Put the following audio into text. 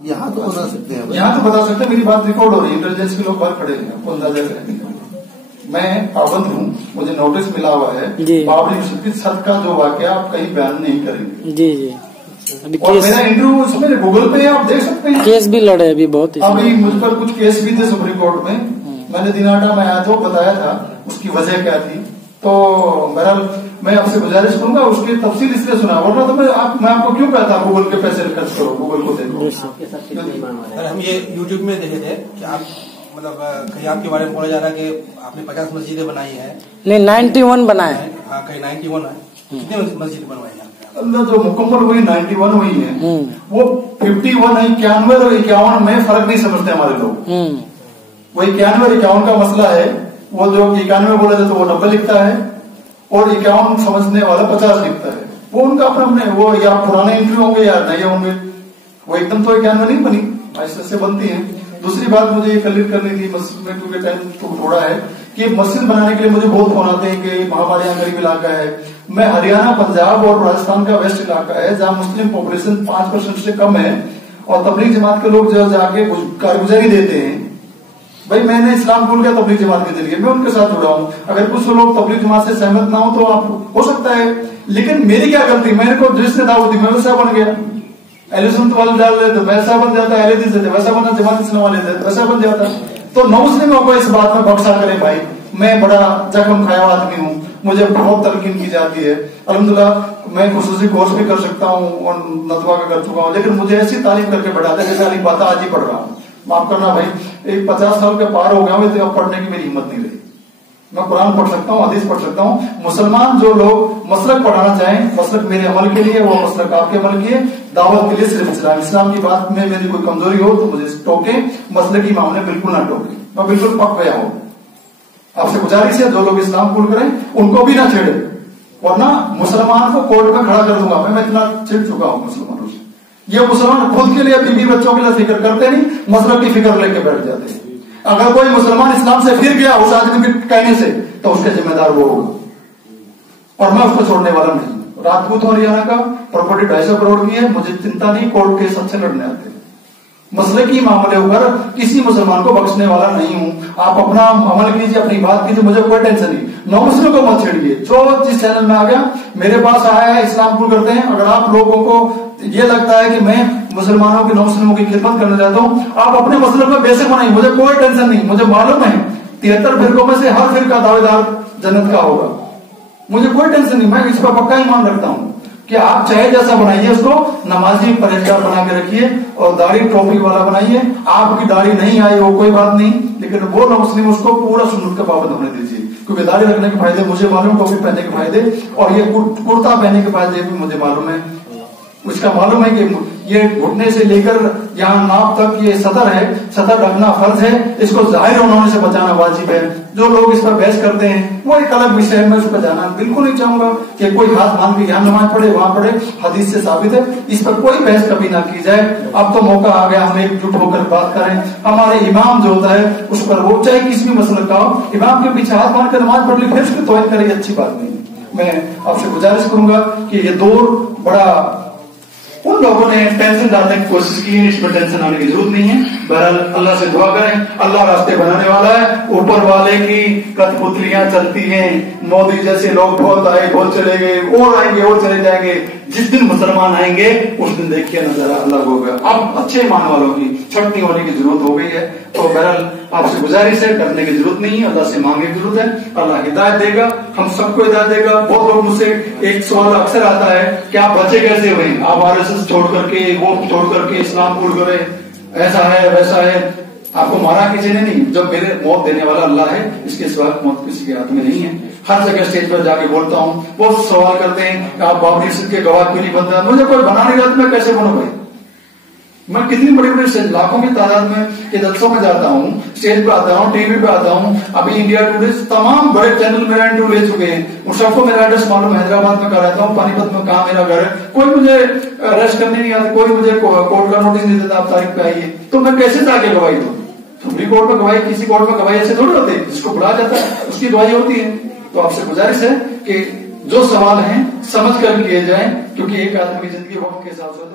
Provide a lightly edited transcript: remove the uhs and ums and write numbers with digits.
यहाँ तो बता सकते हैं, यहाँ तो बता सकते हैं। मेरी बात रिकॉर्ड हो रही है, इंटेलिजेंस के लोग बाहर खड़े हैं, आपको अंदाजा करें। मैं पाबंद हूँ, मुझे नोटिस मिला हुआ है। बाबरी मस्जिद की छत का जो वाकया आप कहीं बयान नहीं करेंगे। जी जी। अभी और मेरा इंटरव्यू उसमें गूगल पे आप देख सकते हैं। केस भी लड़े अभी बहुत। अभी मुझ पर कुछ केस भी थे सुप्रीम कोर्ट में। मैंने दिनाटा में आया था, बताया था उसकी वजह क्या थी। तो बहरहाल मैं आपसे गुजारिश करूंगा, उसकी तफसील इसलिए सुना, वरना तो मैं आपको क्यों कहता गूगल के पैसे खर्च करो, गूगल को देखो। सर हम ये यूट्यूब में देखे थे कि आप मतलब कहीं आपके बारे में बोला जा रहा है कि आपने 50 मस्जिदें बनाई है। नहीं 91 बनाए। हाँ कहीं 91 है। कितने मस्जिद बनवाई है? अल्लाह जो मुकम्मल हुई 91 हुई है, वो 51 है, 91 और 51 में फर्क नहीं समझते हमारे लोग। वो 91 और 51 का मसला है। वो जो 91 बोला जाए तो वो 90 लिखता है, और 51 समझने वाला 50 लिखता है। वो उनका अपना वो या पुराने इंटरव्यू होंगे या नए होंगे। वो एकदम तो 91 नहीं बनी, ऐसे से बनती है। दूसरी बात मुझे ये क्लियर करनी थी मस्जिद में, क्योंकि टाइम तो थोड़ा है, कि मस्जिद बनाने के लिए मुझे बहुत फोन आते हैं कि हमारे यहाँ गरीब इलाका है। मैं हरियाणा, पंजाब और राजस्थान का वेस्ट इलाका है, जहाँ मुस्लिम पॉपुलेशन 5% से कम है, और तबलीग जमात के लोग जो जाके कारगुजारी देते हैं। भाई मैंने इस्लाम भूल गया तबलीग जमात के जरिए, मैं उनके साथ जुड़ा हूँ। अगर कुछ लोग तबलीग जमात से सहमत ना हो तो आप हो सकता है, लेकिन मेरी क्या गलती? मेरे को जिसने दावत दी मैं वैसा बन गया। अहले सुन्नत वाले डाल रहे तो वैसा बन जाता है, अहले हदीस देते वैसा बनना, जमात इस्लाम वाले देते वैसा बन जाता। तो नौ मुस्लिमों को इस बात में बख्शा करे भाई, मैं बड़ा जख्म खाया आदमी हूँ, मुझे बहुत तलकीन की जाती है। अल्हम्दुलिल्लाह मैं खुसूसी कोर्स भी कर सकता हूँ और नतवा का कर चुका हूँ, लेकिन मुझे ऐसी तालीम करके बढ़ाता है जैसे अली बात आज ही पढ़ रहा हूँ। माफ करना भाई, एक 50 साल के पार हो गया हूँ, तो अब पढ़ने की मेरी हिम्मत नहीं रही। मैं कुरान पढ़ सकता हूँ, हदीस पढ़ सकता हूँ। मुसलमान जो लोग मसलक पढ़ाना चाहें, मसलक मेरे अमल के लिए, वो मसलक आपके अमल के दावत के लिए सिर्फ इस्लाम की बात में मेरी कोई कमजोरी हो तो मुझे टोके, मसले की मामले बिल्कुल ना टोके, मैं बिल्कुल पक गया हूँ। आपसे गुजारिश है जो लोग इस्लाम कबूल करें उनको भी ना छेड़े, वरना मुसलमान को कोर्ट में खड़ा कर दूंगा। मैं इतना छिड़ चुका हूँ मुसलमानों से। ये मुसलमान खुद के लिए, बीवी बच्चों के लिए फिक्र करते नहीं, मसलक की फिक्र लेके बैठ जाते हैं। अगर कोई मुसलमान इस्लाम से फिर गया उस आदमी के कहने से, तो उसके जिम्मेदार वो होगा, और मैं उसको छोड़ने वाला नहीं। राजपूत हरियाणा का प्रॉपर्टी 250 करोड़ की है, मुझे चिंता नहीं, कोर्ट केस अच्छे लड़ने आते हैं। मसले की मामले पर किसी मुसलमान को बख्शने वाला नहीं हूं। आप अपना अमल कीजिए, अपनी बात कीजिए, मुझे कोई टेंशन नहीं। नौ मुस्लिम को मत छेड़िए। जो जिस चैनल में आ गया मेरे पास आया है, इस्लाम कबूल करते हैं। अगर आप लोगों को ये लगता है कि मैं मुसलमानों की, नौ मुस्लिमों की खिदमत करना चाहता हूँ, आप अपने मसले में बेशक बनाइए, मुझे कोई टेंशन नहीं। मुझे मालूम है 73 फिरकों में से हर फिरका दावेदार जन्नत का होगा, मुझे कोई टेंशन नहीं। मैं इस पर पक्का ईमान रखता हूँ कि आप चाहे जैसा बनाइए उसको, नमाजी परहेजगार बना के रखिए और दाढ़ी टोपी वाला बनाइए। आपकी दाढ़ी नहीं आई वो कोई बात नहीं, लेकिन वो नौ मुस्लिम उसको पूरा सुन्नत का पाबंद होने दीजिए, क्योंकि दाढ़ी रखने के फायदे मुझे मालूम, टोपी पहनने के फायदे, और ये कुर्ता पहनने के फायदे भी मुझे मालूम है। उसका मालूम है कि ये घुटने से लेकर यहाँ नाप तक ये सतर है, सतर ढकना फर्ज है, इसको जाहिर होने से बचाना वाजिब है। जो लोग इस पर बहस करते हैं वो एक अलग विषय है, मैं उस पर जाना बिल्कुल नहीं चाहूंगा कि कोई हाथ मान के यहाँ नमाज पढ़े वहां पढ़े, हदीस से साबित है। इस पर कोई बहस कभी ना की जाए। अब तो मौका आ गया हम एकजुट होकर बात करें। हमारे इमाम जो होता है उस पर वो चाहे किसी भी मसले का हो, इमाम के पीछे हाथ मार कर नमाज पढ़ ली फिर उसकी तौहीन करे, अच्छी बात नहीं। मैं आपसे गुजारिश करूंगा कि ये दौर बड़ा, उन लोगों ने टेंशन डालने की कोशिश की है, इसमें टेंशन आने की जरूरत नहीं है। बहरहाल अल्लाह से दुआ करें, अल्लाह रास्ते बनाने वाला है। ऊपर वाले की कठपुतलियां चलती हैं, मोदी जैसे लोग बहुत आए बहुत चले गए, और आएंगे और चले जाएंगे। जिस दिन मुसलमान आएंगे उस दिन देखिए नजारा अलग होगा। अब अच्छे ईमान वालों की छटनी होने की जरूरत हो गई है। तो बहरहाल आपसे गुजारिश है, करने की जरूरत नहीं है, अल्लाह से मांगने की जरूरत है। अल्लाह हिदायत देगा, हम सबको हिदायत देगा। बहुत लोग मुझसे एक सवाल अक्सर आता है कि आप बचे कैसे हुए, आप आरएसएस छोड़ करके, वो छोड़ करके इस्लाम कबूल करे, ऐसा है वैसा है। आपको मारा किसी ने नहीं, जब मेरे मौत देने वाला अल्लाह है, इसके सिवा मौत किसी के हाथ में नहीं है। हर जगह स्टेज पर जाके बोलता हूँ, वो सवाल करते हैं कि आप बाबरी मस्जिद के गवाह क्यों नहीं बनता। मुझे कोई बना नहीं रहा, मैं कैसे बनूं भाई? मैं कितनी बड़ी बड़ी लाखों की तादाद में ये जलसों में जाता हूँ, स्टेज पे आता हूँ, टीवी पे आता हूँ। अभी इंडिया टुडे तमाम बड़े चैनल मेरा इंटरव्यू ले चुके हैं, उन सबको मेरा एड्रेस मालूम, हैदराबाद में कराता हूँ, पानीपत में कहा मेरा घर है। कोई मुझे अरेस्ट करने नहीं आता, कोई मुझे कोर्ट का नोटिस नहीं देता आप तारीख पे आइए। तो मैं कैसे जाके गवाही दूं? सुप्रीम कोर्ट में गवाही, किसी कोर्ट में गवाही ऐसे थोड़ी होती है, जिसको बुलाया जाता है उसकी गवाही होती है। तो आपसे गुजारिश है कि जो सवाल हैं समझ कर किए जाएं, क्योंकि एक आदमी की जिंदगी वक्त के हिसाब से